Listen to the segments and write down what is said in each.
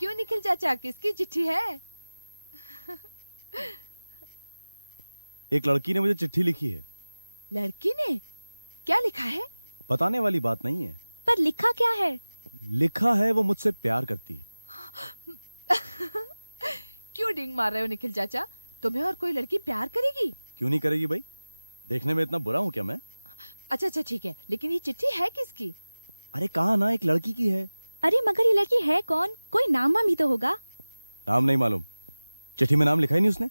क्यों निखिल चाचा, किसकी चिट्ठी है? एक लड़की ने मुझे चिट्ठी लिखी है। लड़की ने? क्या लिखा है? बताने वाली बात नहीं है। पर लिखा क्या है? लिखा है वो मुझसे प्यार करती है। क्यों डिंग मार रहे हो निखिल चाचा? तुम्हें और कोई लड़की प्यार करेगी? क्यों नहीं करेगी भाई? देखने में इतना बुरा हूं क्या मैं? अच्छा अच्छा ठीक है, लेकिन ये चिट्ठी है किसकी? अरे कहा ना, एक लड़की की है। अरे मगर ये लड़की है कौन? कोई नाम वाम ही तो होगा। नाम नहीं मालूम। चिट्ठी में नाम लिखा ही नहीं उसने।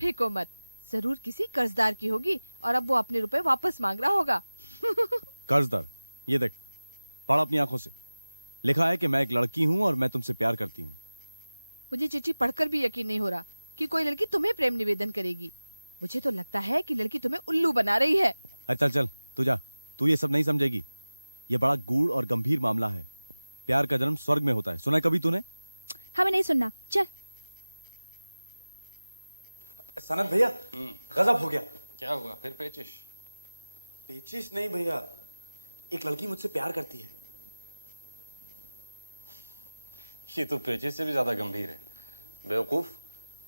फेंको मत, जरूर किसी कर्जदार की होगी और अब वो अपने रुपए वापस मांग रहा होगा। कर्जदार? ये देख, पढ़ अपनी आंखों से। लिखा है कि मैं एक लड़की हूं और मैं तुमसे प्यार करती हूं। मुझे चिट्ठी पढ़कर भी यकीन नहीं हो रहा कि कोई लड़की तुम्हें प्रेम निवेदन करेगी। मुझे तो लगता है कि लड़की तुम्हें उल्लू बना रही है। चल चल तू जा, तू ये सब नहीं समझेगी। ये बड़ा गूढ़ और गंभीर मामला है। प्यार का जन्म स्वर्ग में होता है, सुना है कभी तूने? हमें नहीं सुनना, चल। सनत भैया, गजब हो गया। क्या हुआ फिर? पेचिश? पेचिश नहीं भैया, एक लड़की मुझसे प्यार करती है। ये तो पेचिश से भी ज्यादा गंभीर है। बेवकूफ,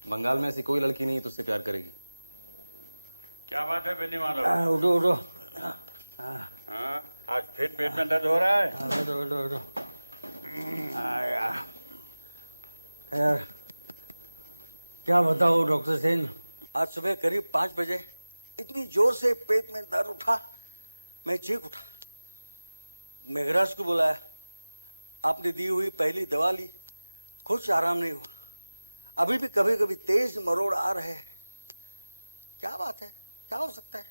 बंगाल में ऐसी कोई लड़की नहीं तुझसे प्यार करेगी। क्या बात है बेनी माधव? उठो उठो। हाँ, आज फिर पेट में दर्द हो रहा है? उठो उठो उठो। यार क्या बताओ डॉक्टर सेन, आज सुबह करीब 5 बजे इतनी जोर से पेट में दर्द उठा, मैं चीख उठा। मेघराज को बुलाया, आपने दी हुई पहली दवा ली, कुछ आराम नहीं हुआ। अभी भी कभी कभी तेज मरोड़ आ रहे हैं। क्या बात है, क्या हो सकता है?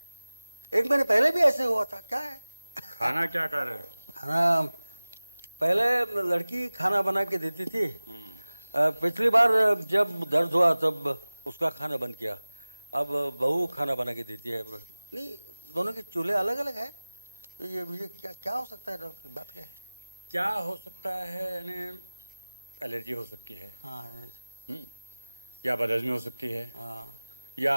1 महीने पहले भी ऐसे हुआ था, क्या है? खाना क्या कर रहे हो? खाना पहले लड़की खाना बना के देती थी। पिछली बार जब दर्द हुआ तब उसका खाना बंद किया। अब बहू खाना बना के देती है। नहीं, दोनों के चूल्हे अलग अलग है। तो ये मुझे क्या क्या हो सकता है डॉक्टर? बात क्या है? क्या हो सकता है? यानी एलर्जी हो सकती है। हाँ या बदहजमी हो सकती है। हाँ। या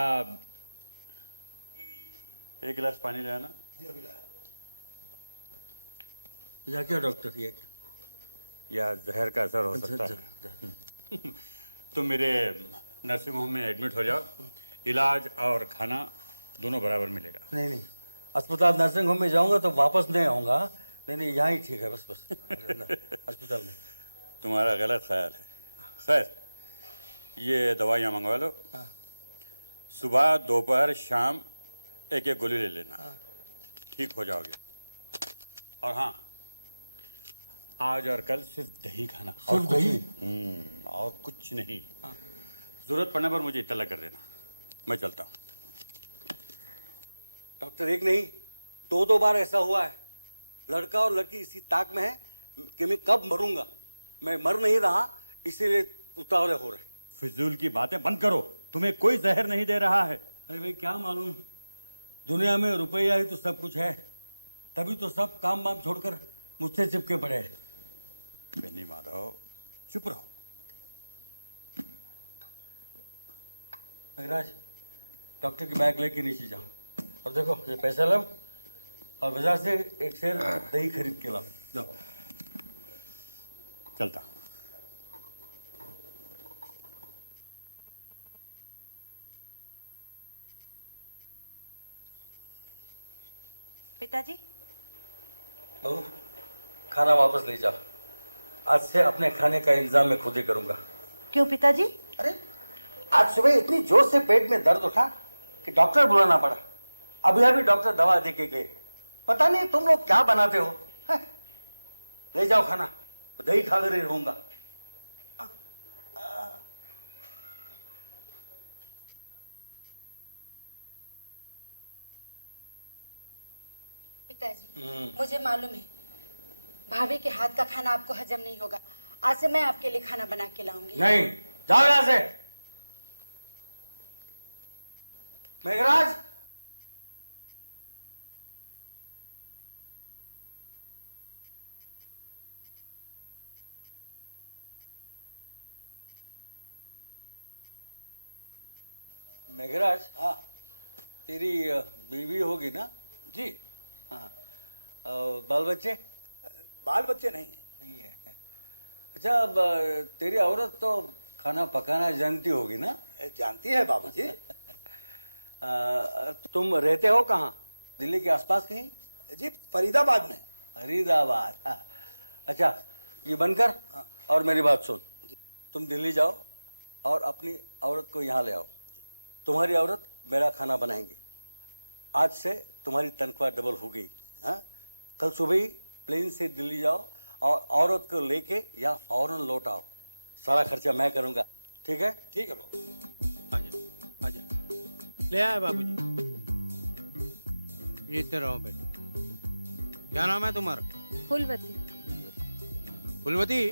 एक गिलास पानी ले आना। या क्या डॉक्टर, ये क्या? या जहर का असर हो सकता है। तुम मेरे नर्सिंग होम में एडमिट हो जाओ, इलाज और खाना दोनों बराबर मिलेगा। नहीं नहीं, अस्पताल नर्सिंग होम में जाऊंगा तो वापस नहीं आऊंगा। नहीं नहीं, यहाँ ही ठीक है, बस बस अस्पताल में। तुम्हारा गलत ख्याल है। खैर, ये दवाइयाँ मंगवा लो। सुबह दोपहर शाम एक एक गोली ले लेना, ठीक हो जाओगे। और हाँ, आज और कल सिर्फ दही खाना। सिर्फ दही? और कुछ नहीं। जरूरत पड़ने पर मुझे इत्तला कर देना। मैं चलता हूँ। डॉक्टर, एक नहीं 2 बार ऐसा हुआ है। लड़का और लड़की इसी ताक में है कि मैं कब मरूंगा। मैं मर नहीं रहा, इसीलिए उतावले हो रहे। फिजूल की बातें बंद करो, तुम्हें कोई जहर नहीं दे रहा है। अरे भाई, क्या मालूम, दुनिया में रुपया ही तो सब कुछ है। तभी तो सब काम वाम छोड़कर मुझसे चिपके पड़े हैं। बेनी माधव, चुप रहो। मेघराज, डॉक्टर की बैग लेके नीचे जाओ और देखो ये पैसा लो और बाजार से एक शेर दही खरीद के लाओ। जाओ। चलता। पिताजी, बहू, खाना वापस ले जाओ। आज से अपने खाने का इंतजाम मैं खुद ही करूंगा। क्यों पिताजी? अरे, आज सुबह इतनी जोर से पेट में दर्द उठा कि डॉक्टर बुलाना पड़ा। अभी अभी डॉक्टर दवा दे के गए। पता नहीं तुम लोग क्या बनाते हो। हैं? ले जाओ खाना, दही खाकर ही रहूंगा। पिताजी, मुझे मालूम है भाभी के हाथ का खाना आपको हजम नहीं होगा। आज से मैं आपके लिए खाना बना के लाऊंगी। नहीं, जाओ यहां से। मेघराज, मेघराज। हाँ, तेरी बीवी होगी ना? जी। हाँ, बाल बच्चे? बाल बच्चे नहीं है। नहीं है। अच्छा, अब तेरी औरत तो खाना पकाना जानती होगी ना? जानती है बाबूजी। तुम रहते हो कहाँ? दिल्ली के आसपास कहीं? जी फरीदाबाद में। फरीदाबाद, हाँ। अच्छा, ये बनकर और मेरी बात सुन। तुम दिल्ली जाओ और अपनी औरत को यहाँ ले आओ। तुम्हारी औरत मेरा खाना बनाएंगी। आज से तुम्हारी तनख्वाह डबल हो गई। हाँ, कल सुबह ही प्लेन से दिल्ली जाओ और औरत को लेके यहाँ फौरन लौट आओ। सारा खर्चा मैं करूँगा, ठीक है? ठीक है बाबू। आजा आजा, ले आए बाबूजी। ये इधर रहो बेटे। क्या नाम है तुम्हारा? फुलवती। फुलवती,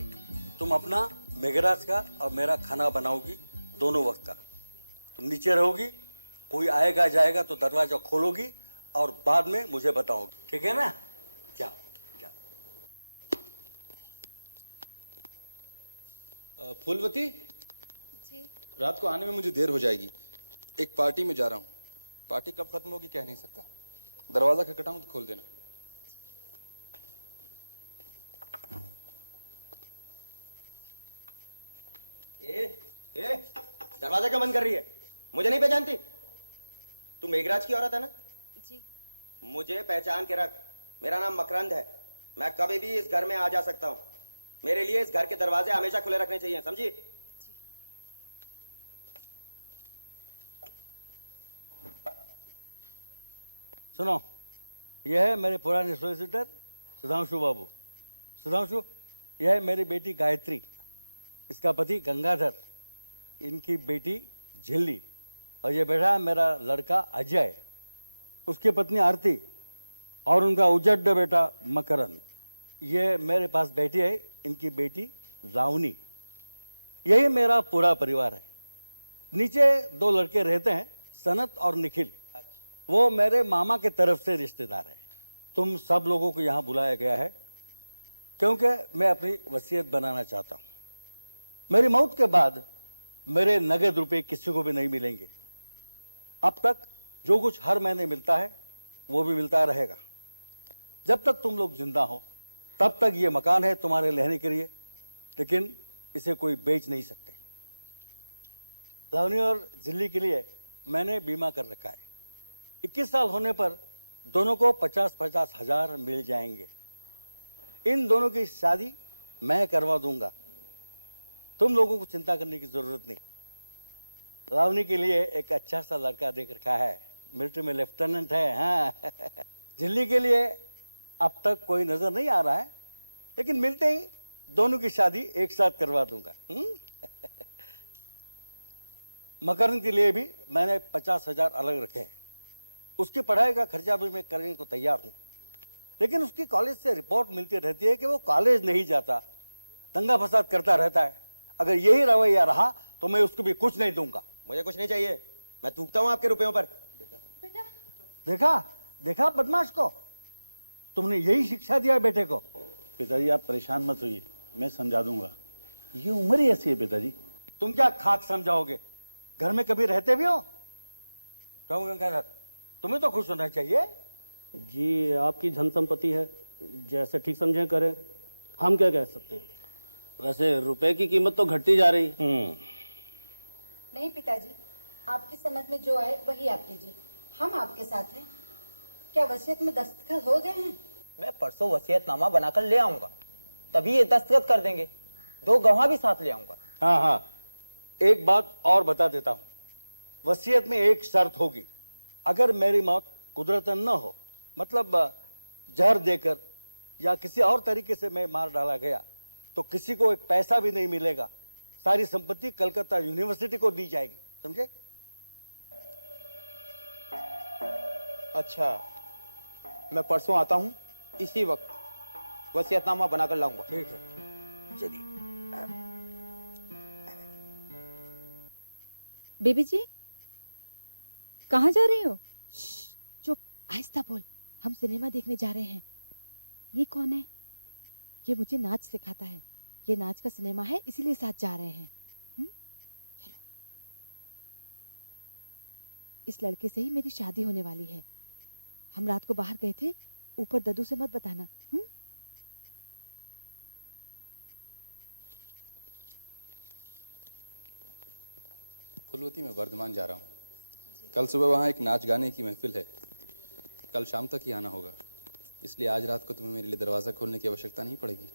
तुम अपना मेघराज का और मेरा खाना बनाओगी, दोनों वक्त का। तुम नीचे रहोगी, कोई आएगा जाएगा तो दरवाजा खोलोगी और बाद में मुझे बताओगी, ठीक है ना? जाओ जाओ। फूलवती, जी रात को आने में मुझे देर हो जाएगी। एक पार्टी में जा रहा हूँ। पार्टी कब खत्म होगी कह नहीं सकता। दरवाजा खटखटाऊं तो खोल देना। दरवाजा क्यों बंद कर रही है? मुझे नहीं पहचानती? तू मेघराज की औरत है ना? जी मुझे पहचान के रख। मेरा नाम मकरंद है। मैं कभी भी इस घर में आ जा सकता हूँ। मेरे लिए इस घर के दरवाजे हमेशा खुले रखने चाहिए, समझी? सुनो, यह है मेरे पुराने सोलिसिटर सुधांशु बाबू। सुधांशु, यह है मेरी बेटी गायत्री, इसका पति गंगाधर, इनकी बेटी झिल्ली, और ये बैठा है मेरा लड़का अजय, उसकी पत्नी आरती और उनका उजड्ड बेटा मकरन। ये मेरे पास बैठी है इनकी बेटी लावनी। यही मेरा पूरा परिवार है। नीचे दो लड़के रहते हैं, सनत और निखिल, वो मेरे मामा के तरफ से रिश्तेदार है। तुम सब लोगों को यहाँ बुलाया गया है क्योंकि मैं अपनी वसीयत बनाना चाहता हूँ। मेरी मौत के बाद मेरे नगद रुपए किसी को भी नहीं मिलेंगे। अब तक जो कुछ हर महीने मिलता है वो भी मिलता रहेगा। जब तक तुम लोग जिंदा हो तब तक ये मकान है तुम्हारे रहने के लिए, लेकिन इसे कोई बेच नहीं सकते। लावनी और जिल्ली के लिए मैंने बीमा कर रखा है। 21 साल होने पर दोनों को 50-50 हजार मिल जाएंगे। इन दोनों की शादी मैं करवा दूंगा। तुम लोगों को चिंता करने की जरूरत नहीं। लावनी के लिए एक अच्छा सा लड़का देख रखा है, मिलिट्री में लेफ्टिनेंट है। हाँ, जिल्ली के लिए अब तक कोई नजर नहीं आ रहा है, लेकिन मिलते ही दोनों की शादी एक साथ करवा दूंगा। मकरन के लिए भी मैंने 50 हजार अलग रखे हैं। उसकी पढ़ाई का खर्चा भी मैं करने को तैयार हूँ, लेकिन उसकी कॉलेज से रिपोर्ट मिलती रहती है कि वो कॉलेज नहीं जाता, दंगा फसाद करता रहता है। अगर यही रवैया रहा तो मैं उसको भी कुछ नहीं दूंगा। मुझे कुछ नहीं चाहिए, मैं थूकता हूँ आपके रुपयों पर। देखा देखा बदमाश को, तुमने यही शिक्षा दिया बेटे को। पिताजी आप परेशान मत होइए, मैं समझा दूंगा। ये उम्र ही ऐसी है पिताजी। तुम क्या खाक समझाओगे? घर में कभी रहते भी हो? क्यों गंगाधर, तुम्हें तो खुश होना चाहिए। जी आपकी धन संपत्ति है, जैसे ठीक समझे करें, हम क्या कह सकते हैं। वैसे रुपए की कीमत तो घटती जा रही। नहीं पिताजी, आपकी समझ में जो आए वही आप कीजिए, हम आपके साथ हैं। क्या वसीयत में दस्तखत हो गए हैं? मैं परसों वसीयतनामा बनाकर ले आऊंगा, तभी ये दस्तखत कर देंगे। 2 गवाह भी साथ ले आऊंगा। हाँ हाँ, एक बात और बता देता हूँ। वसीयत में एक शर्त होगी, अगर मेरी मौत कुदरतन न हो, मतलब जहर देकर या किसी और तरीके से मैं मार डाला गया, तो किसी को एक पैसा भी नहीं मिलेगा। सारी संपत्ति कलकत्ता यूनिवर्सिटी को दी जाएगी, समझे? अच्छा, मैं परसों आता हूँ, इसी वक्त वसीयतनामा बनाकर लाऊंगा। ठीक है, चलिए। बेबी जी, कहाँ जा रही हो? चुप, आहिस्ता बोल। हम सिनेमा देखने जा रहे हैं। ये कौन है? ये मुझे नाच सिखाता है। ये नाच का सिनेमा है, इसीलिए साथ जा रहे हैं। चलो। इस लड़के से ही मेरी शादी होने वाली है। हम रात को बाहर गए थे, ऊपर दद्दू से मत बताना। फुलवती में वर्धमान जा रहा हूँ। कल सुबह वहाँ एक नाच गाने की महफिल है। कल शाम तक ही आना होगा, इसलिए आज रात को तुम्हें मेरे लिए दरवाज़ा खोलने की आवश्यकता नहीं पड़ेगी।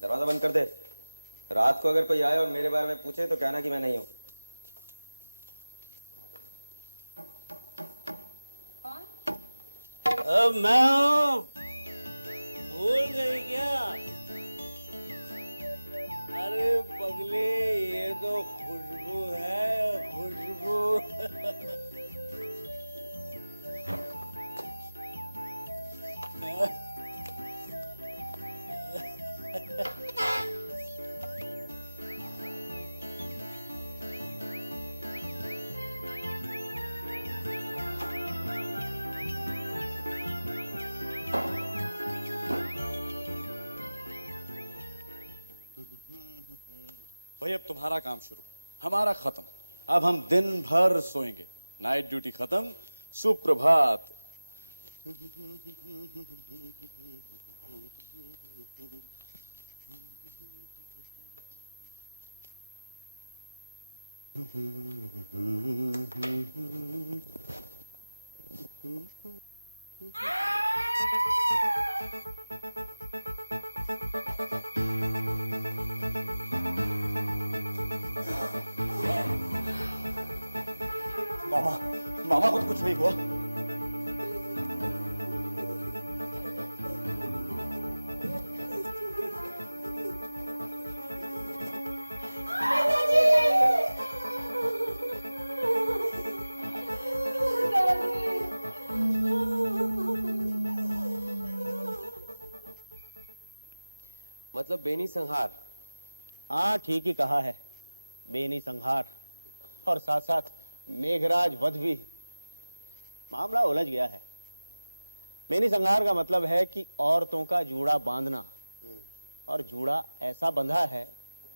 दरवाजा बंद कर दे। रात को अगर कोई आए और मेरे बारे में पूछे तो कहना कि मैं नहीं हूं। अब मैं हूं। भूल गई क्या? अरे पगली, ये तो खुशबू है, खुशबू। भाई अब तुम्हारा काम शुरू, हमारा खत्म। अब हम दिन भर सोएंगे। नाइट ड्यूटी खत्म, सुप्रभात। मामा, मामा को तो कुछ नहीं हुआ। मतलब बेनी संहार। हाँ, ठीक ही कहा है, बेनी संहार और साथ साथ मेघराज वध भी। मामला उलझ गया है। बेनी संहार का मतलब है कि औरतों का जूड़ा बांधना, और जूड़ा ऐसा बंधा है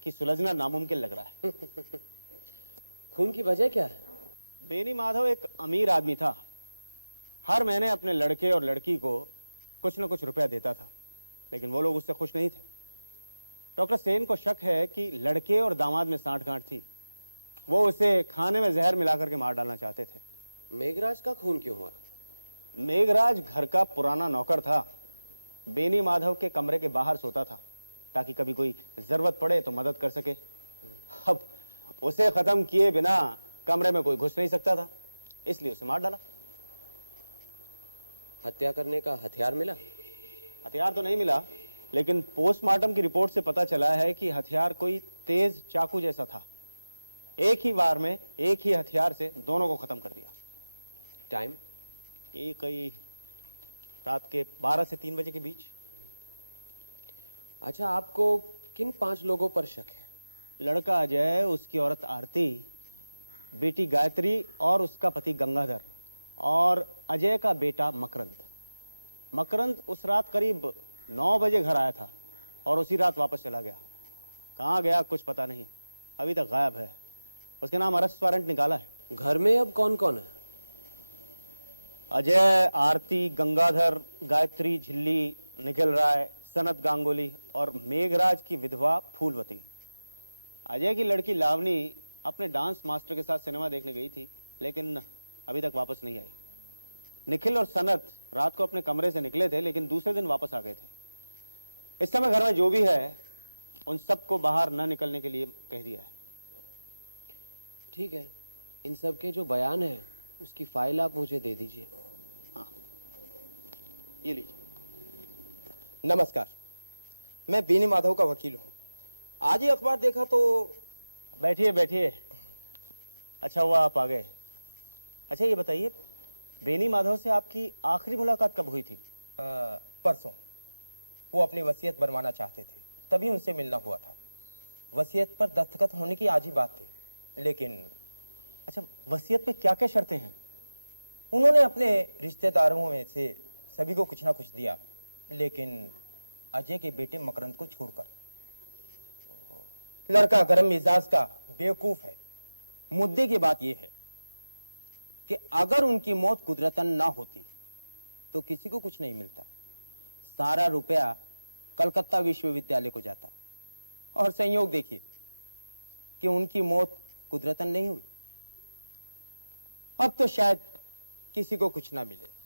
कि सुलझना नामुमकिन लग रहा है। खून की वजह क्या है? बेनी माधव एक अमीर आदमी था। हर महीने अपने लड़के और लड़की को कुछ न कुछ रुपया देता था, लेकिन वो लोग उससे खुश नहीं थे। डॉक्टर सेन को शक है कि लड़के और दामाद में साँठ-गांठ थी। वो उसे खाने में जहर मिलाकर के मार डालना चाहते थे। मेघराज का खून क्यों हुआ? मेघराज घर का पुराना नौकर था। बेनी माधव के कमरे के बाहर सोता था ताकि कभी कोई जरूरत पड़े तो मदद कर सके। अब उसे खत्म किए बिना कमरे में कोई घुस नहीं सकता था, इसलिए उसे मार डाला। हत्या करने का हथियार मिला? हथियार तो नहीं मिला, लेकिन पोस्टमार्टम की रिपोर्ट से पता चला है कि हथियार कोई तेज चाकू जैसा था। एक ही वार में एक ही हथियार से दोनों को खत्म कर दिया। टाइम? ये कई रात के 12 से 3 बजे के बीच। अच्छा, आपको किन 5 लोगों पर शक है? लड़का अजय, उसकी औरत आरती, बेटी गायत्री और उसका पति गंगाधर, और अजय का बेटा मकरंद। मकरंद उस रात करीब 9 बजे घर आया था और उसी रात वापस चला गया। कहाँ गया कुछ पता नहीं, अभी तक गायब है। उसके नाम अरेस्ट वारंट निकाला है। घर में अब कौन कौन है? अजय, आरती, गंगाधर, गायत्री, झिल्ली, निखिल राय, सनत गांगुली और मेघराज की विधवा फूलवती। अजय की लड़की लावनी अपने डांस मास्टर के साथ सिनेमा देखने गई थी, लेकिन अभी तक वापस नहीं आई। निखिल और सनत रात को अपने कमरे से निकले थे, लेकिन दूसरे दिन वापस आ गए थे। इस समय घर में जो भी है उन सबको बाहर न निकलने के लिए कह दिया है। ठीक है, इन सब के जो बयान है उसकी फाइल आप मुझे दे दीजिए। हाँ, ये लीजिए। नमस्कार, मैं बेनी माधव का वकील हूँ। आज ही अखबार देखा तो। बैठिए बैठिए। अच्छा हुआ आप आ गए। अच्छा ये बताइए, बेनी माधव से आपकी आखिरी मुलाकात कब हुई थी? परसों। वो अपनी वसीयत बनवाना चाहते थे, तभी उनसे मिलना हुआ था। वसीयत पर दस्तखत होने की आज ही बात थी, लेकिन। अच्छा, वसीयत में क्या क्या शर्तें हैं? उन्होंने अपने रिश्तेदारों में से सभी को कुछ ना कुछ दिया, लेकिन अजय के बेटे मकरंद को छोड़कर। लड़का गर्म मिजाज का बेवकूफ है। मुद्दे की बात यह है, कि अगर उनकी मौत कुदरतन ना होती तो किसी को कुछ नहीं मिलता, सारा रुपया कलकत्ता विश्वविद्यालय को जाता। और संयोग देखिए कि उनकी मौत कुदरतन नहीं हुई। अब तो शायद किसी को कुछ ना मिले।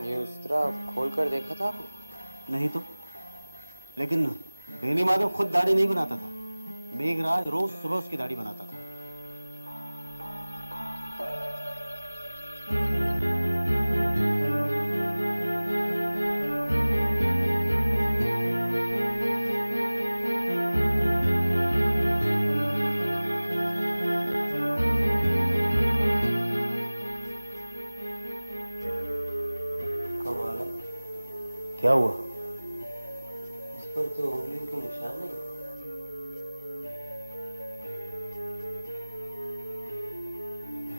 ये उस तरह खोल कर देखा था आपने? नहीं तो, लेकिन बेनी माधव खुद दाढ़ी नहीं बनाता था, मेघराज रोज सुबह उसकी दाढ़ी बनाता था। क्या हुआ? इस पर तो उंगलियों के निशान नहीं।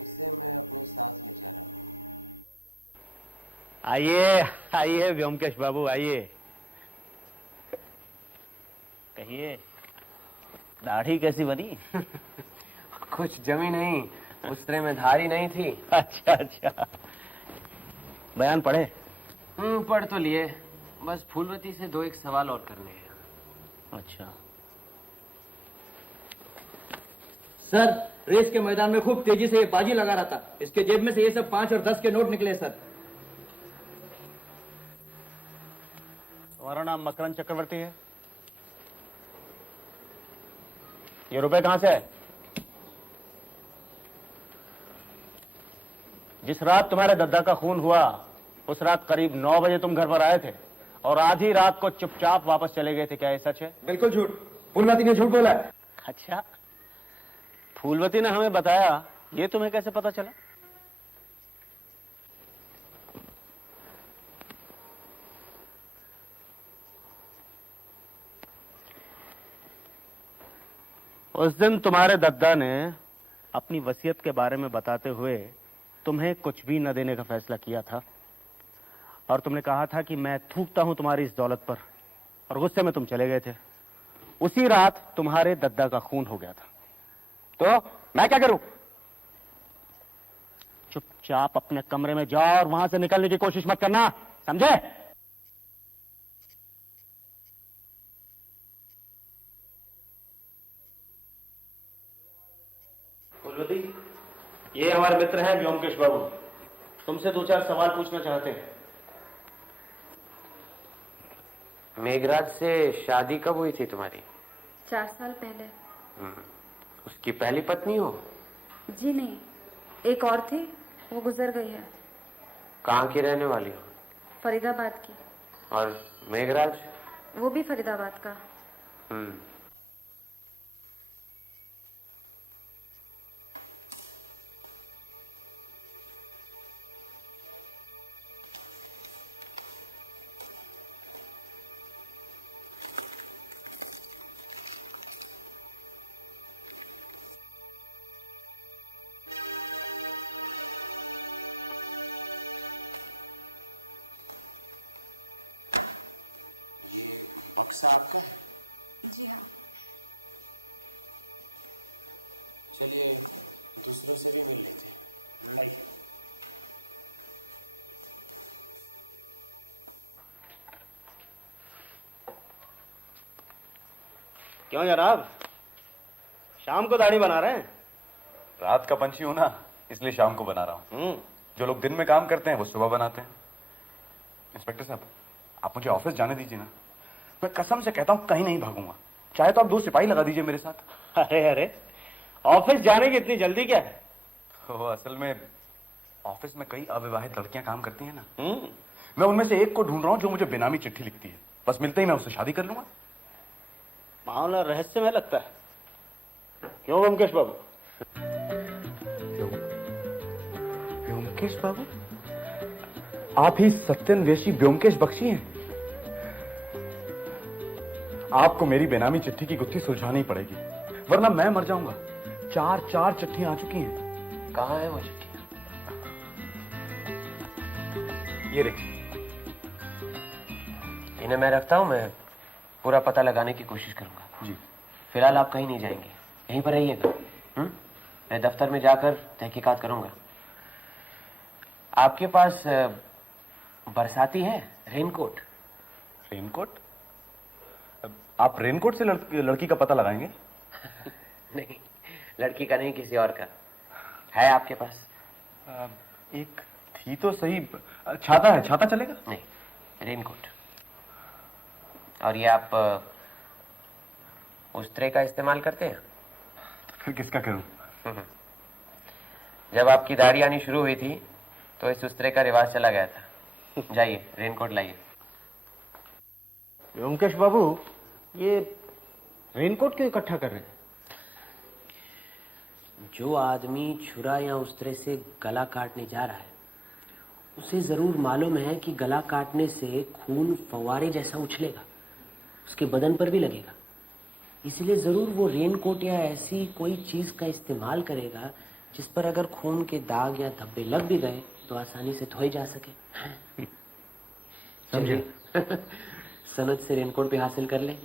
इसे मैं अपने साथ ले जा रहा हूँ। आइए आइए व्योमकेश बाबू, आइए। कहिए, दाढ़ी कैसी बनी? कुछ जमी नहीं, उस तरह में धारी नहीं थी। अच्छा अच्छा, बयान पढ़े? पढ़ तो लिए, बस फूलवती से दो एक सवाल और करने हैं। अच्छा। सर, रेस के मैदान में खूब तेजी से ये बाजी लगा रहा था, इसके जेब में से ये सब 5 और 10 के नोट निकले सर। तुम्हारा नाम मकरंद चक्रवर्ती है? ये रुपए कहां से आए? जिस रात तुम्हारे दद्दा का खून हुआ उस रात करीब 9 बजे तुम घर पर आए थे और आधी रात को चुपचाप वापस चले गए थे, क्या ये सच है? बिल्कुल झूठ, फूलवती ने झूठ बोला है। अच्छा, फूलवती ने हमें बताया, ये तुम्हें कैसे पता चला? उस दिन तुम्हारे दद्दा ने अपनी वसीयत के बारे में बताते हुए तुम्हें कुछ भी न देने का फैसला किया था और तुमने कहा था कि मैं थूकता हूं तुम्हारी इस दौलत पर, और गुस्से में तुम चले गए थे। उसी रात तुम्हारे दद्दा का खून हो गया था। तो मैं क्या करूं? चुपचाप अपने कमरे में जाओ और वहां से निकलने की कोशिश मत करना, समझे? फूलवती, ये हमारे मित्र हैं व्योमकेश बाबू, तुमसे 2-4 सवाल पूछना चाहते हैं। मेघराज से शादी कब हुई थी तुम्हारी? 4 साल पहले। उसकी पहली पत्नी हो? जी नहीं, एक और थी, वो गुजर गई है। कहाँ की रहने वाली हो? फरीदाबाद की। और मेघराज? वो भी फरीदाबाद का। ये बक्सा आपका है? जी हाँ। चलिए दूसरों से भी मिल लेते हैं। आइए। क्यों जनाब, शाम को दाढ़ी बना रहे हैं? रात का पंछी हूं ना, इसलिए शाम को बना रहा हूं। जो लोग दिन में काम करते हैं वो सुबह बनाते हैं। इंस्पेक्टर साहब, आप मुझे ऑफिस जाने दीजिए ना, मैं कसम से कहता हूं कहीं नहीं भागूंगा। चाहे तो आप 2 सिपाही लगा दीजिए मेरे साथ। अरे अरे, ऑफिस जाने की इतनी जल्दी क्या है? असल में ऑफिस में कई अविवाहित लड़कियां काम करती हैं ना। मैं उनमें से एक को ढूंढ रहा हूं जो मुझे बेनामी चिट्ठी लिखती है। बस मिलते ही मैं उससे शादी कर लूंगा। मामला रहस्यमय लगता है, क्यों ब्योमकेश बाबू? ब्योमकेश बाबू, आप ही सत्यन्वेषी ब्योमकेश बख्शी हैं। आपको मेरी बेनामी चिट्ठी की गुत्थी सुलझानी पड़ेगी, वरना मैं मर जाऊंगा। 4 चिट्ठियां आ चुकी हैं। कहाँ है वो चिट्ठी? ये देखिए। इन्हें मैं रखता हूँ, मैं पूरा पता लगाने की कोशिश करूंगा। जी। फिलहाल आप कहीं नहीं जाएंगे, यहीं पर रहिएगा। मैं दफ्तर में जाकर तहकीकात करूंगा। आपके पास बरसाती है रेनकोट? रेनकोट? आप रेनकोट से लड़की का पता लगाएंगे? नहीं, लड़की का नहीं, किसी और का है आपके पास? एक थी तो सही। छाता है, छाता चलेगा? नहीं, रेनकोट। और ये आप उस तरह का इस्तेमाल करते हैं? तो फिर किसका करूं? जब आपकी दाढ़ी आनी शुरू हुई थी तो इस उस तरह का रिवाज चला गया था। जाइए, रेनकोट लाइए। ब्योमकेश बाबू, ये रेनकोट क्यों इकट्ठा कर रहे हैं? जो आदमी छुरा या उस तरह से गला काटने जा रहा है, उसे जरूर मालूम है कि गला काटने से खून फव्वारे जैसा उछलेगा, उसके बदन पर भी लगेगा। इसलिए जरूर वो रेनकोट या ऐसी कोई चीज का इस्तेमाल करेगा जिस पर अगर खून के दाग या धब्बे लग भी गए तो आसानी से धोए जा सके। समझे? सनद से रेनकोट भी हासिल कर ले।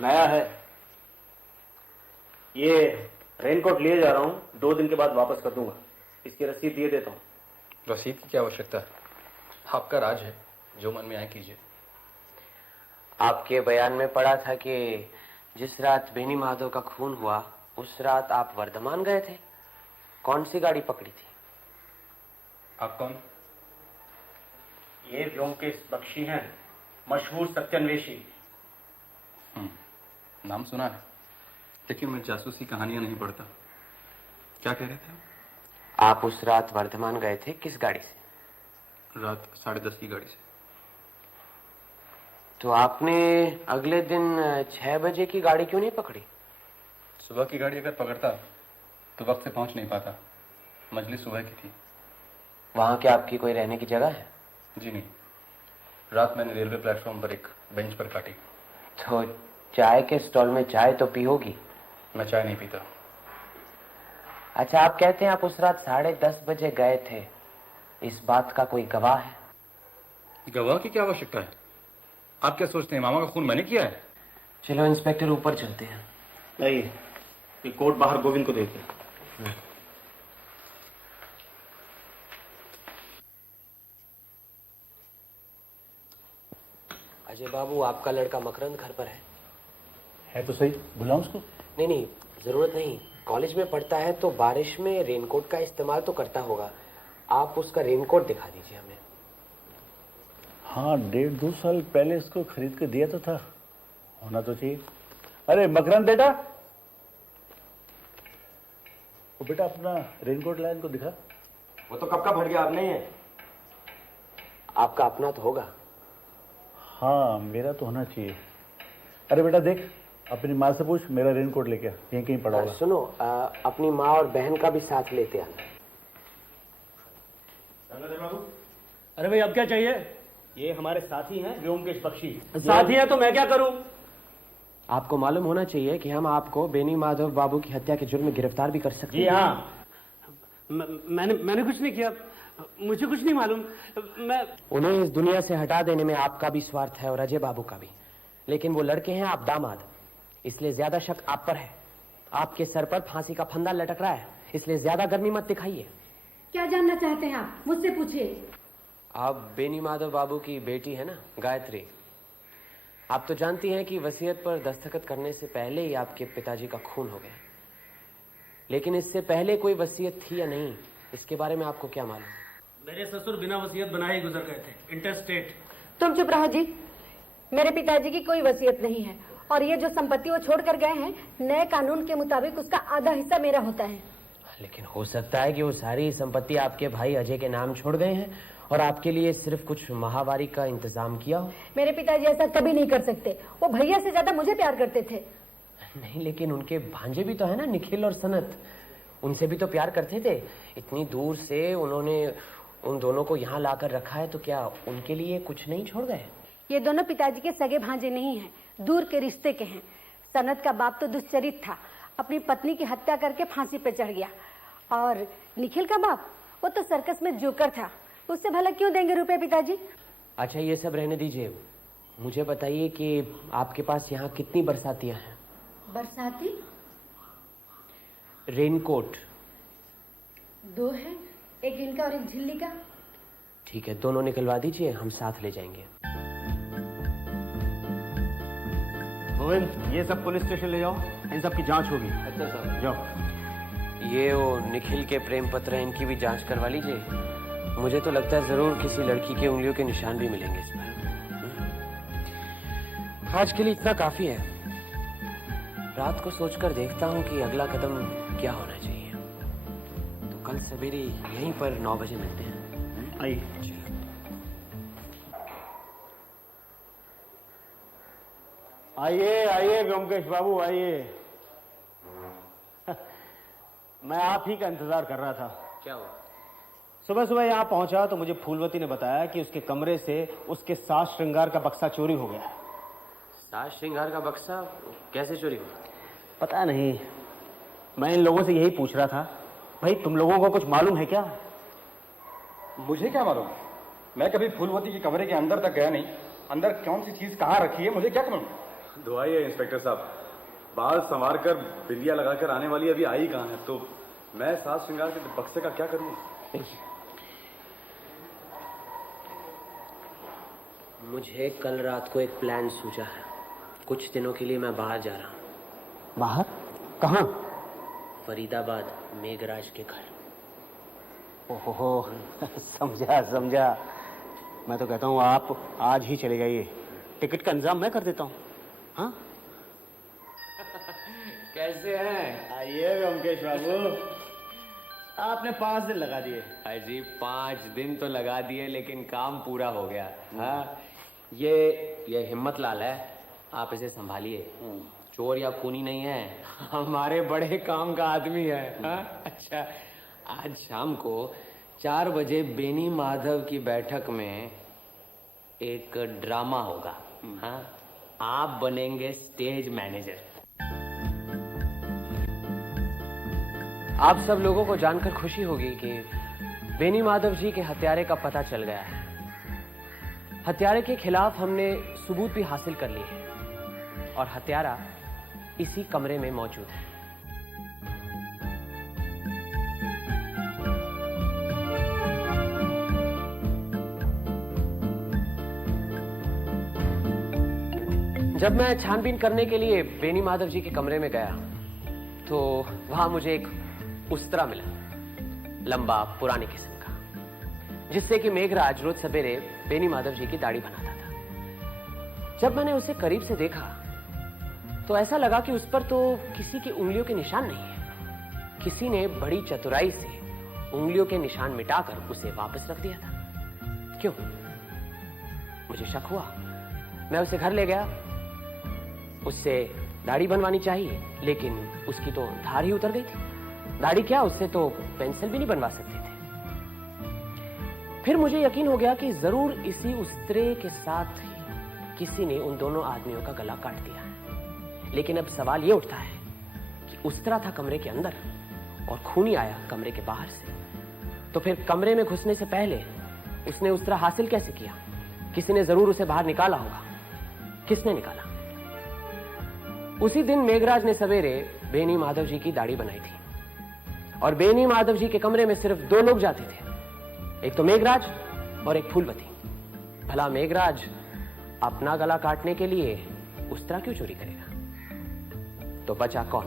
नया है ये। रेनकोट लिए जा रहा हूँ, 2 दिन के बाद वापस कर दूंगा। इसकी रसीद दिए देता हूँ। रसीद की क्या आवश्यकता है? आपका राज है, जो मन में आए कीजिए। आपके बयान में पढ़ा था कि जिस रात बेनी माधव का खून हुआ उस रात आप वर्धमान गए थे। कौन सी गाड़ी पकड़ी थी? आप कौन? ये ब्योमकेश बख्शी हैं, मशहूर सत्यन्वेषी। नाम सुना है, लेकिन मैं जासूसी कहानियां नहीं पढ़ता। क्या कह रहे थे? आप उस रात वर्धमान गए थे, किस गाड़ी से? रात 10:30 की गाड़ी से। तो आपने अगले दिन 6 बजे की गाड़ी क्यों नहीं पकड़ी? सुबह की गाड़ी अगर पकड़ता तो वक्त से पहुंच नहीं पाता। मजलिस सुबह की थी। वहां क्या आपकी कोई रहने की जगह है? जी नहीं, रात मैंने रेलवे प्लेटफॉर्म पर एक बेंच पर काटी। तो चाय के स्टॉल में चाय तो पी होगी? मैं चाय नहीं पीता। अच्छा, आप कहते हैं आप उस रात 10:30 बजे गए थे, इस बात का कोई गवाह है? गवाह की क्या आवश्यकता है? आप क्या सोचते हैं मामा का खून मैंने किया है? चलो इंस्पेक्टर, ऊपर चलते हैं। नहीं, ये कोट बाहर गोविंद को देते। अजय बाबू, आपका लड़का मकरंद घर पर है तो सही, बुलाऊं उसको? नहीं नहीं, जरूरत नहीं। कॉलेज में पढ़ता है तो बारिश में रेनकोट का इस्तेमाल तो करता होगा। आप उसका रेनकोट दिखा दीजिए हमें। हाँ, 1.5-2 साल पहले इसको खरीद के दिया तो था, होना तो चाहिए। अरे मकरंद बेटा, वो बेटा अपना रेनकोट लाया, इनको दिखा। वो तो कब का फट गया, अब नहीं है। आपका अपना तो होगा। हाँ, मेरा तो होना चाहिए। अरे बेटा देख, अपनी माँ से पूछ, मेरा रेनकोट लेके आ, यहीं कहीं पड़ा होगा। सुनो, अपनी माँ और बहन का भी साथ लेते आना। अरे भाई, अब क्या चाहिए? ये हमारे साथी हैं ब्योमकेश बख्शी। साथी हैं तो मैं क्या करूं? आपको मालूम होना चाहिए कि हम आपको बेनी माधव बाबू की हत्या के जुर्म में गिरफ्तार भी कर सकते हैं। जी हाँ। मैंने कुछ नहीं किया, मुझे कुछ नहीं मालूम। मैं उन्हें इस दुनिया से हटा देने में आपका भी स्वार्थ है और अजय बाबू का भी, लेकिन वो लड़के हैं, आप दामाद, इसलिए ज्यादा शक आप पर है। आपके सर पर फांसी का फंदा लटक रहा है, इसलिए ज्यादा गर्मी मत दिखाइए। क्या जानना चाहते हैं आप? मुझसे पूछिए। आप बेनी माधव बाबू की बेटी है ना, गायत्री। आप तो जानती हैं कि वसीयत पर दस्तखत करने से पहले ही आपके पिताजी का खून हो गया, लेकिन इससे पहले कोई वसीयत थी या नहीं, इसके बारे में आपको क्या मालूम? मेरे ससुर बिना वसीयत बनाए ही गुजर गए थे, इंटरस्टेट। तुम चुप रहो जी। मेरे पिताजी की कोई वसीयत नहीं है और ये जो संपत्ति वो छोड़ कर गए हैं, नए कानून के मुताबिक उसका आधा हिस्सा मेरा होता है। लेकिन हो सकता है कि वो सारी संपत्ति आपके भाई अजय के नाम छोड़ गए हैं और आपके लिए सिर्फ कुछ माहवारी का इंतजाम किया हो। मेरे पिताजी ऐसा कभी नहीं कर सकते। वो भैया से ज्यादा मुझे प्यार करते थे। नहीं, लेकिन उनके भांजे भी तो है ना, निखिल और सनत। उनसे भी तो प्यार करते थे। इतनी दूर से उन्होंने उन दोनों को यहाँ लाकर रखा है, तो क्या उनके लिए कुछ नहीं छोड़ गए? ये दोनों पिताजी के सगे भांजे नहीं हैं, दूर के रिश्ते के हैं। सनत का बाप तो दुश्चरित था, अपनी पत्नी की हत्या करके फांसी पे चढ़ गया। और निखिल का बाप, वो तो सर्कस में जोकर था, उससे भला क्यों देंगे रुपए पिताजी? अच्छा, ये सब रहने दीजिए। मुझे बताइए कि आपके पास यहाँ कितनी बरसातियाँ हैं? बरसाती? रेनकोट? 2 है, एक इनका और एक झिल्ली का। ठीक है, दोनों निकलवा दीजिए, हम साथ ले जाएंगे। गोविंद, ये सब पुलिस स्टेशन ले जाओ, इन सब की जांच होगी। अच्छा साहब। जाओ। ये वो निखिल के प्रेम पत्र हैं, इनकी भी जांच करवा लीजिए। मुझे तो लगता है जरूर किसी लड़की के उंगलियों के निशान भी मिलेंगे इस पर। आज के लिए इतना काफी है। रात को सोचकर देखता हूँ कि अगला कदम क्या होना चाहिए। तो कल सवेरे यहीं पर 9 बजे मिलते हैं। आइए। आइए आइए व्योमकेश बाबू, आइए। मैं आप ही का इंतजार कर रहा था। क्या हुआ? सुबह सुबह यहाँ पहुंचा तो मुझे फूलवती ने बताया कि उसके कमरे से उसके साज श्रृंगार का बक्सा चोरी हो गया। साज श्रृंगार का बक्सा कैसे चोरी हुआ? पता नहीं, मैं इन लोगों से यही पूछ रहा था। भाई, तुम लोगों को कुछ मालूम है क्या? मुझे क्या मालूम? मैं कभी फूलवती के कमरे के अंदर तक गया नहीं। अंदर कौन सी चीज कहाँ रखी है मुझे क्या मालूम? दुआई है इंस्पेक्टर साहब, बाल संवार कर बिंदिया लगाकर आने वाली अभी आई कहाँ है, तो मैं साज श्रृंगार के बक्से का क्या करूँ? मुझे कल रात को एक प्लान सूझा है। कुछ दिनों के लिए मैं बाहर जा रहा हूँ। बाहर? कहाँ? फरीदाबाद, मेघराज के घर। ओहो, समझा समझा। मैं तो कहता हूँ आप आज ही चले जाइए, टिकट का इंतजाम मैं कर देता हूँ। हाँ? कैसे हैं? आइए व्योमकेश बाबू, आपने 5 दिन लगा दिए। अजी 5 दिन तो लगा दिए, लेकिन काम पूरा हो गया। हाँ, ये हिम्मत लाल है, आप इसे संभालिए। चोर या खूनी नहीं है, हमारे बड़े काम का आदमी है। हाँ? अच्छा, आज शाम को 4 बजे बेनी माधव की बैठक में एक ड्रामा होगा। हाँ? आप बनेंगे स्टेज मैनेजर। आप सब लोगों को जानकर खुशी होगी कि बेनी माधव जी के हत्यारे का पता चल गया है। हत्यारे के खिलाफ हमने सबूत भी हासिल कर लिए हैं और हत्यारा इसी कमरे में मौजूद है। जब मैं छानबीन करने के लिए बेनी माधव जी के कमरे में गया तो वहां मुझे एक उस्तरा मिला, लंबा पुराने किस्म का, जिससे कि मेघराज रोज सवेरे बेनी माधव जी की दाढ़ी बनाता था। जब मैंने उसे करीब से देखा तो ऐसा लगा कि उस पर तो किसी की उंगलियों के निशान नहीं है। किसी ने बड़ी चतुराई से उंगलियों के निशान मिटाकर उसे वापस रख दिया था। क्यों? मुझे शक हुआ। मैं उसे घर ले गया। उससे दाढ़ी बनवानी चाहिए, लेकिन उसकी तो धार ही उतर गई थी। दाढ़ी क्या, उससे तो पेंसिल भी नहीं बनवा सकते थे। फिर मुझे यकीन हो गया कि जरूर इसी उस्तरे के साथ ही किसी ने उन दोनों आदमियों का गला काट दिया है। लेकिन अब सवाल यह उठता है कि उस्तरा था कमरे के अंदर और खूनी आया कमरे के बाहर से, तो फिर कमरे में घुसने से पहले उसने उस्तरा हासिल कैसे किया? किसी ने जरूर उसे बाहर निकाला होगा। किसने निकाला? उसी दिन मेघराज ने सवेरे बेनी माधव जी की दाढ़ी बनाई थी और बेनी माधव जी के कमरे में सिर्फ 2 लोग जाते थे, एक तो मेघराज और एक फूलवती। भला मेघराज अपना गला काटने के लिए उस्तरा क्यों चोरी करेगा? तो बचा कौन?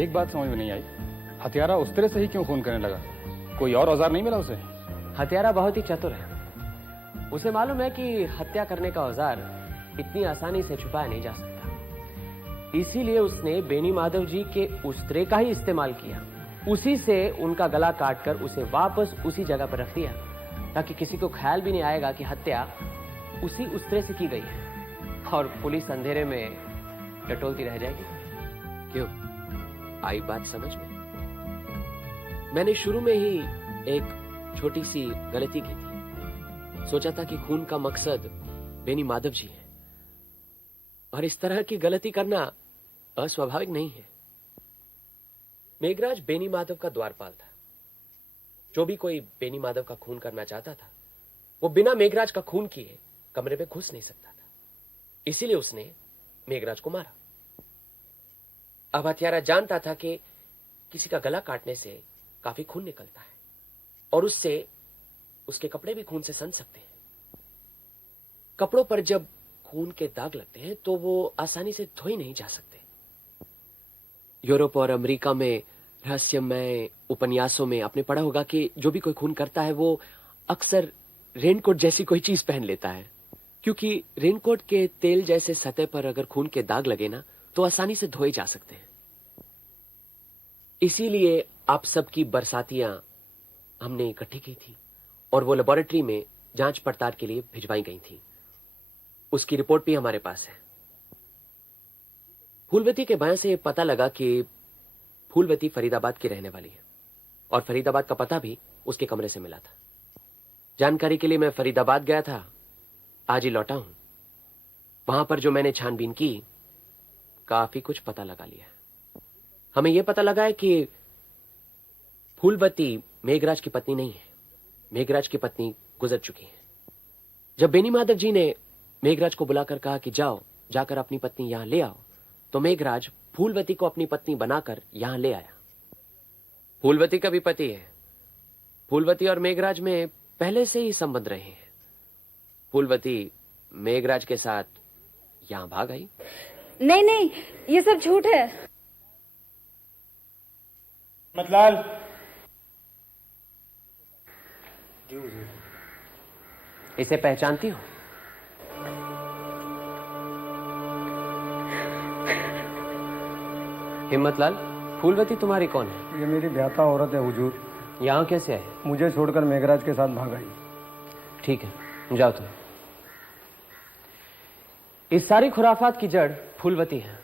एक बात समझ में नहीं आई, हत्यारा उस तरह से ही क्यों खून करने लगा? कोई और औजार नहीं मिला उसे? हत्यारा बहुत ही चतुर है। उसे मालूम है कि हत्या करने का औजार इतनी आसानी से छुपाया नहीं जा सकता। इसीलिए उसने बेनी माधव जी के उस्तरे का ही इस्तेमाल किया। उसी से उनका गला काटकर उसे वापस उसी जगह पर रख दिया, ताकि किसी को ख्याल भी नहीं आएगा कि हत्या उसी उस्तरे से की गई है और पुलिस अंधेरे में टटोलती रह जाएगी। क्यों, आई बात समझ में? मैंने शुरू में ही एक छोटी सी गलती की थी। सोचा था कि खून का मकसद बेनी माधव जी है, और इस तरह की गलती करना अस्वाभाविक नहीं है। मेघराज बेनी माधव का द्वारपाल था। जो भी कोई बेनी माधव का खून करना चाहता था, वो बिना मेघराज का खून किए कमरे में घुस नहीं सकता था। इसीलिए उसने मेघराज को मारा। अब हत्यारा जानता था कि किसी का गला काटने से काफी खून निकलता है, और उससे उसके कपड़े भी खून से सन सकते हैं। कपड़ों पर जब खून के दाग लगते हैं तो वो आसानी से धोए नहीं जा सकते। यूरोप और अमेरिका में रहस्यमय उपन्यासों में आपने पढ़ा होगा कि जो भी कोई खून करता है वो अक्सर रेनकोट जैसी कोई चीज पहन लेता है, क्योंकि रेनकोट के तेल जैसे सतह पर अगर खून के दाग लगे ना तो आसानी से धोए जा सकते हैं। इसीलिए आप सबकी बरसातियां हमने इकट्ठी की थी और वो लेबोरेटरी में जांच पड़ताल के लिए भिजवाई गई थी। उसकी रिपोर्ट भी हमारे पास है। फूलवती के बयान से यह पता लगा कि फूलवती फरीदाबाद की रहने वाली है, और फरीदाबाद का पता भी उसके कमरे से मिला था। जानकारी के लिए मैं फरीदाबाद गया था, आज ही लौटा हूं। वहां पर जो मैंने छानबीन की, काफी कुछ पता लगा लिया। हमें यह पता लगा है कि फूलवती मेघराज की पत्नी नहीं है। मेघराज की पत्नी गुजर चुकी है। जब बेनी माधव जी ने मेघराज को बुलाकर कहा कि जाओ, जाकर अपनी पत्नी यहां ले आओ, तो मेघराज फूलवती को अपनी पत्नी बनाकर यहां ले आया। फूलवती का भी पति है। फूलवती और मेघराज में पहले से ही संबंध रहे हैं। फूलवती मेघराज के साथ यहां भाग आई। नहीं नहीं, ये सब झूठ है। मतलाल, इसे पहचानती हो? हिम्मतलाल, फूलवती तुम्हारी कौन है? ये मेरी ब्याता औरत है हुजूर। यहाँ कैसे आए? मुझे छोड़कर मेघराज के साथ भाग आई। ठीक है, जाओ तुम। इस सारी खुराफात की जड़ फूलवती है।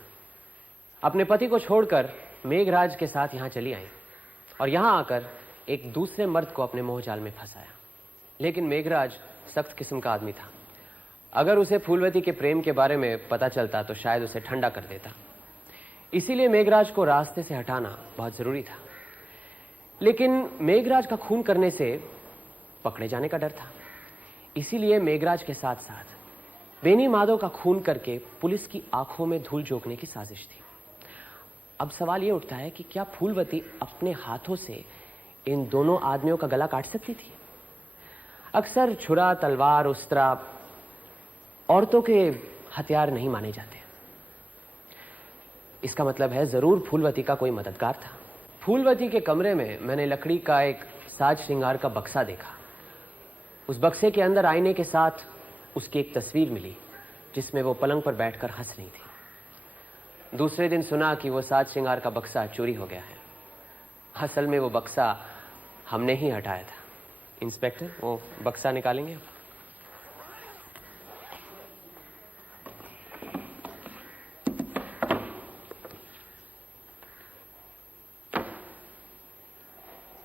अपने पति को छोड़कर मेघराज के साथ यहाँ चली आई और यहाँ आकर एक दूसरे मर्द को अपने मोहजाल में फंसाया। लेकिन मेघराज सख्त किस्म का आदमी था। अगर उसे फूलवती के प्रेम के बारे में पता चलता तो शायद उसे ठंडा कर देता। इसीलिए मेघराज को रास्ते से हटाना बहुत जरूरी था। लेकिन मेघराज का खून करने से पकड़े जाने का डर था। इसीलिए मेघराज के साथ साथ बेनी माधव का खून करके पुलिस की आंखों में धूल झोंकने की साजिश थी। अब सवाल यह उठता है कि क्या फूलवती अपने हाथों से इन दोनों आदमियों का गला काट सकती थी? अक्सर छुरा, तलवार, उस्तरा औरतों के हथियार नहीं माने जाते। इसका मतलब है जरूर फूलवती का कोई मददगार था। फूलवती के कमरे में मैंने लकड़ी का एक साज श्रृंगार का बक्सा देखा। उस बक्से के अंदर आईने के साथ उसकी एक तस्वीर मिली जिसमें वो पलंग पर बैठकर हंस रही थी। दूसरे दिन सुना कि वो साज श्रृंगार का बक्सा चोरी हो गया है। असल में वो बक्सा हमने ही हटाया था। इंस्पेक्टर, वो बक्सा निकालेंगे?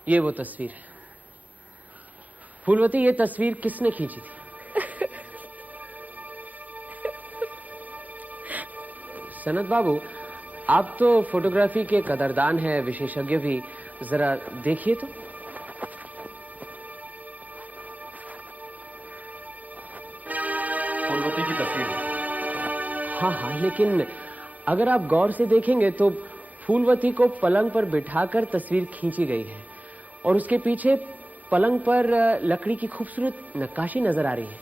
ये वो तस्वीर है। फूलवती, ये तस्वीर किसने खींची थी? सनत बाबू, आप तो फोटोग्राफी के कदरदान हैं, विशेषज्ञ भी। जरा देखिए तो। फूलवती की तस्वीर। हाँ हाँ, लेकिन अगर आप गौर से देखेंगे तो फूलवती को पलंग पर बिठाकर तस्वीर खींची गई है और उसके पीछे पलंग पर लकड़ी की खूबसूरत नक्काशी नजर आ रही है।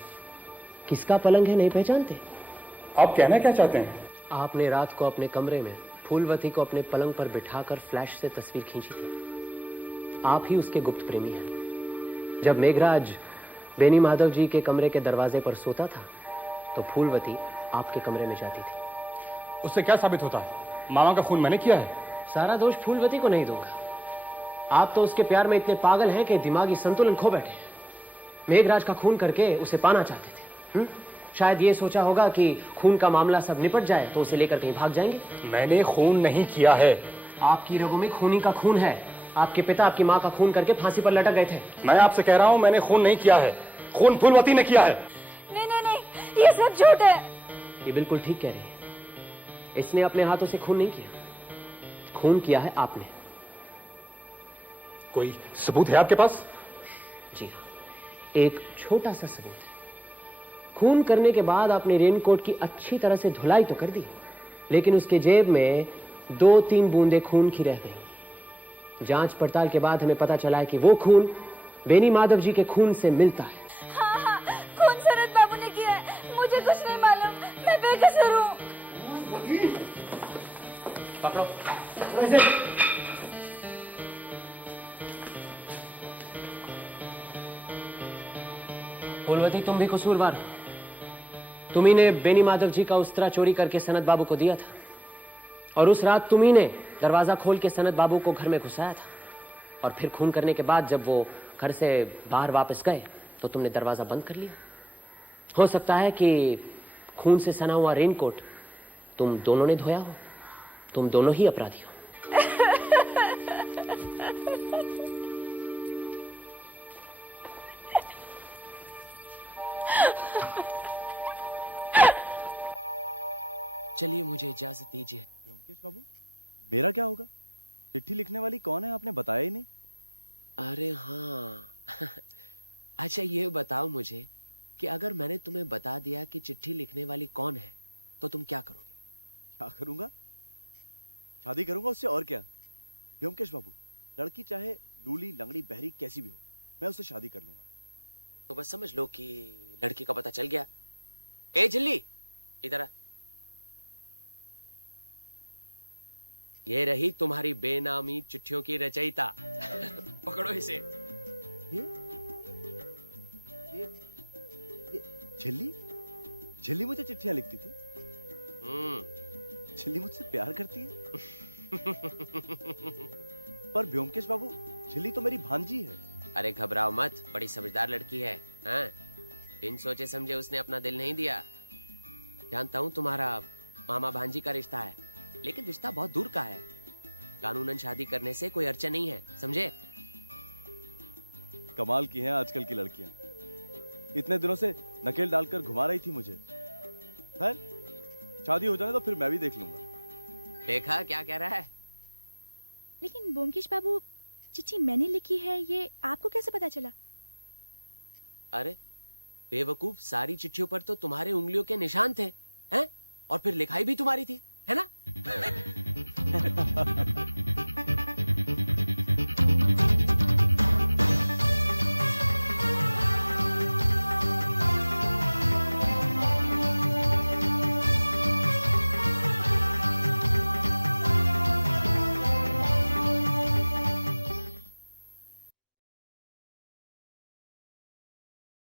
किसका पलंग है, नहीं पहचानते? आप कहना क्या चाहते हैं? आपने रात को अपने कमरे में फूलवती को अपने पलंग पर बिठाकर फ्लैश से तस्वीर खींची थी। आप ही उसके गुप्त प्रेमी हैं। जब मेघराज बेनी माधव जी के कमरे के दरवाजे पर सोता था तो फूलवती आपके कमरे में जाती थी। उससे क्या साबित होता है? मामा का खून मैंने किया है। सारा दोष फूलवती को नहीं दूंगा। आप तो उसके प्यार में इतने पागल हैं कि दिमागी संतुलन खो बैठे हैं। मेघराज का खून करके उसे पाना चाहते थे। शायद ये सोचा होगा कि खून का मामला सब निपट जाए तो उसे लेकर कहीं भाग जाएंगे। मैंने खून नहीं किया है। आपकी रगों में खूनी का खून है। आपके पिता आपकी माँ का खून करके फांसी पर लटक गए थे। मैं आपसे कह रहा हूं मैंने खून नहीं किया है। खून फूलवती ने किया है। नहीं नहीं नहीं, ये सब झूठ है। ये बिल्कुल ठीक कह रही है। इसने अपने हाथों से खून नहीं किया, खून किया है आपने। कोई सबूत है आपके पास? जी हाँ, एक छोटा सा सबूत है। खून करने के बाद आपने रेनकोट की अच्छी तरह से धुलाई तो कर दी, लेकिन उसके जेब में 2-3 बूंदें खून की रह गई। जांच पड़ताल के बाद हमें पता चला है कि वो खून बेनी माधव जी के खून से मिलता है। हाँ हाँ, खून सनत बाबू ने किया है। मुझे कुछ नहीं मालूम, मैं बेकसूर हूँ। पकड़ो। फूलवती, तुम भी कसूरवार हो। तुम्ही ने बेनी माधव जी का उस्तरा चोरी करके सनत बाबू को दिया था, और उस रात तुम्ही ने दरवाजा खोल के सनत बाबू को घर में घुसाया था, और फिर खून करने के बाद जब वो घर से बाहर वापस गए तो तुमने दरवाजा बंद कर लिया। हो सकता है कि खून से सना हुआ रेनकोट तुम दोनों ने धोया हो। तुम दोनों ही अपराधी हो। चलिए, मुझे इजाजत दीजिए। व्योमकेश बाबू, मेरा क्या होगा? चिट्ठी लिखने वाली कौन है, आपने बताया ही नहीं। अरे हाँ अच्छा, ये बताओ मुझे कि अगर मैंने तुम्हें बता दिया कि चिट्ठी लिखने वाली कौन है तो तुम क्या करोगे? क्या करूंगा? शादी करूंगा उससे, और क्या। व्योमकेश बाबू, लड़की चाहे लूली लंगड़ी बहरी कैसी भी हो, मैं उससे शादी कर लूंगा। तो बस समझ लो कि लड़की का पता चल गया। ए झिल्ली, इधर आ। ये रही तुम्हारी बेनामी चिट्ठियों की रचयिता। पकड़ो इसे। ये झिल्ली झिल्ली मुझे चिट्ठियां लिखती थी। झिल्ली मुझसे प्यार करती है। पर व्योमकेश बाबू, झिल्ली तो मेरी भांजी है। अरे घबराओ मत, बड़ी समझदार लड़की है। हाँ? बिन सोचे समझे उसने अपना दिल नहीं दिया। जानता हूँ तुम्हारा मामा भांजी का रिश्ता है, लेकिन रिश्ता बहुत दूर का है। कानूनन शादी करने से कोई अड़चन नहीं है, समझे? कमाल की हैं आजकल की लड़कियां। इतने दिनों से नकेल डालकर घुमा रही थी मुझे। खैर, शादी हो जाने तो फिर मैं भी देख लूंगा। देखा क्या कह रहा है? लेकिन ब्योमकेश बाबू, चिट्ठी मैंने लिखी है, ये आपको कैसे पता चला? अरे बेवकूफ, सारी चिट्ठियों पर तो तुम्हारे उंगलियों के निशान थे, हैं? और फिर लिखाई भी तुम्हारी थी, है ना?